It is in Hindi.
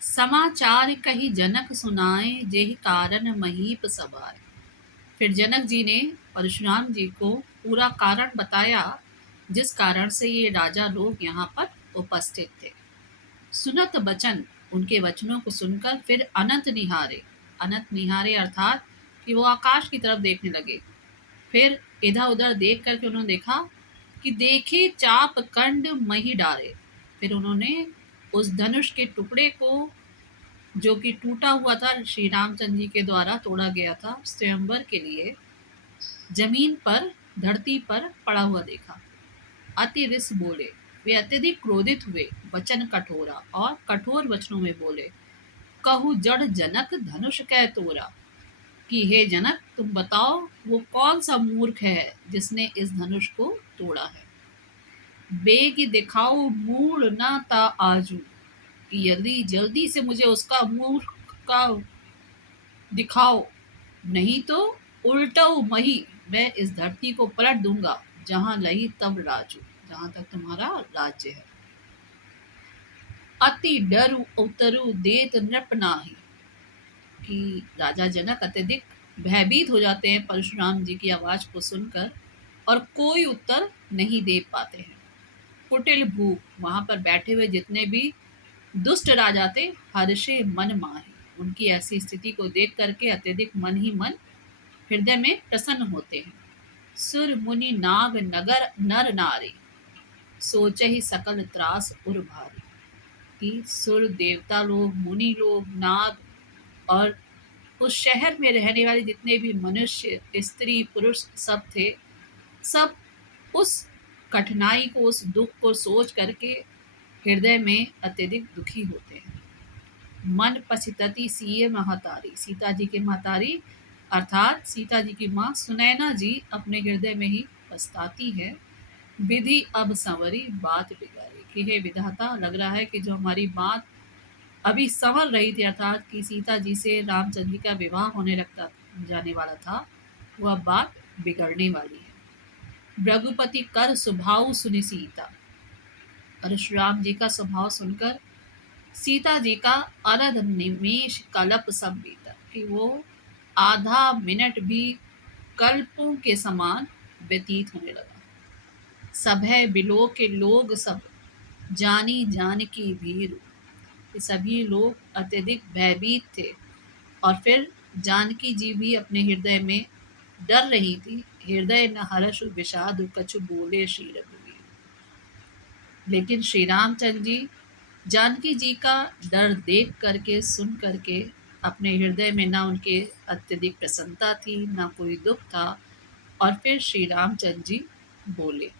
समाचार कही जनक सुनाए, जेहि कारण महीप सब आए। फिर जनक जी ने परशुराम जी को पूरा कारण बताया, जिस कारण से ये राजा लोग यहाँ पर उपस्थित थे। सुनत बचन, उनके वचनों को सुनकर फिर अनंत निहारे अर्थात कि वो आकाश की तरफ देखने लगे। फिर इधर उधर देख करके उन्होंने देखा कि देखे चाप कंड मही डारे। फिर उन्होंने उस धनुष के टुकड़े को, जो कि टूटा हुआ था, श्री रामचंद्र जी के द्वारा तोड़ा गया था स्वयंवर के लिए, जमीन पर, धरती पर पड़ा हुआ देखा। अति रिस बोले, वे अत्यधिक क्रोधित हुए, वचन कठोरा और कठोर वचनों में बोले। कहु जड़ जनक धनुष कै तोरा, कि हे जनक तुम बताओ वो कौन सा मूर्ख है जिसने इस धनुष को तोड़ा है। बेग दिखाओ मूल न ता आजू, कि यदि जल्दी से मुझे उसका मूर्ख का दिखाओ, नहीं तो उल्टो मही, मैं इस धरती को पलट दूंगा, जहां लही तब राजू, जहां तक तुम्हारा राज्य है। अति डरु उतरु देत नृप नाही, कि राजा जनक अत्यधिक भयभीत हो जाते हैं परशुराम जी की आवाज को सुनकर और कोई उत्तर नहीं दे पाते हैं। कुटिल भूप, वहां पर बैठे हुए जितने भी दुष्ट राजा थे, हर्षे मन माही, उनकी ऐसी स्थिति को देख करके अत्यधिक मन ही मन हृदय में प्रसन्न होते हैं। सुर मुनि नाग नगर नर नारी, सोचे ही सकल त्रास उर भारी, कि सुर देवता लोग, मुनि लोग, नाग और उस शहर में रहने वाले जितने भी मनुष्य, स्त्री, पुरुष सब थे, सब उस कठिनाई को, उस दुख को सोच करके हृदय में अत्यधिक दुखी होते हैं। मन पछितति सीए महतारी, सीता जी के महतारी अर्थात सीता जी की माँ सुनैना जी अपने हृदय में ही पछताती है। विधि अब संवरी बात बिगाड़ी, कि हे विधाता, लग रहा है कि जो हमारी बात अभी संवर रही थी, अर्थात कि सीता जी से रामचंद्र जी का विवाह होने लगता जाने वाला था, वह बात बिगड़ने वाली है। भृगुपति कर स्वभाव सुनि सीता, परशुराम जी का स्वभाव सुनकर सीता जी का अरध निमेष कल्प सब बीता, कि वो आधा मिनट भी कल्पों के समान व्यतीत होने लगा। सभय बिलो के लोग सब, जानी जान की भीरू, ये सभी लोग अत्यधिक भयभीत थे। और फिर जानकी जी भी अपने हृदय में डर रही थी। हृदय न हर्ष विषाद कछु बोले श्री रघुवीर, लेकिन श्री रामचंद्र जी जानकी जी का डर देख करके, सुन करके, अपने हृदय में ना उनके अत्यधिक प्रसन्नता थी, ना कोई दुख था। और फिर श्री रामचंद्र जी बोले,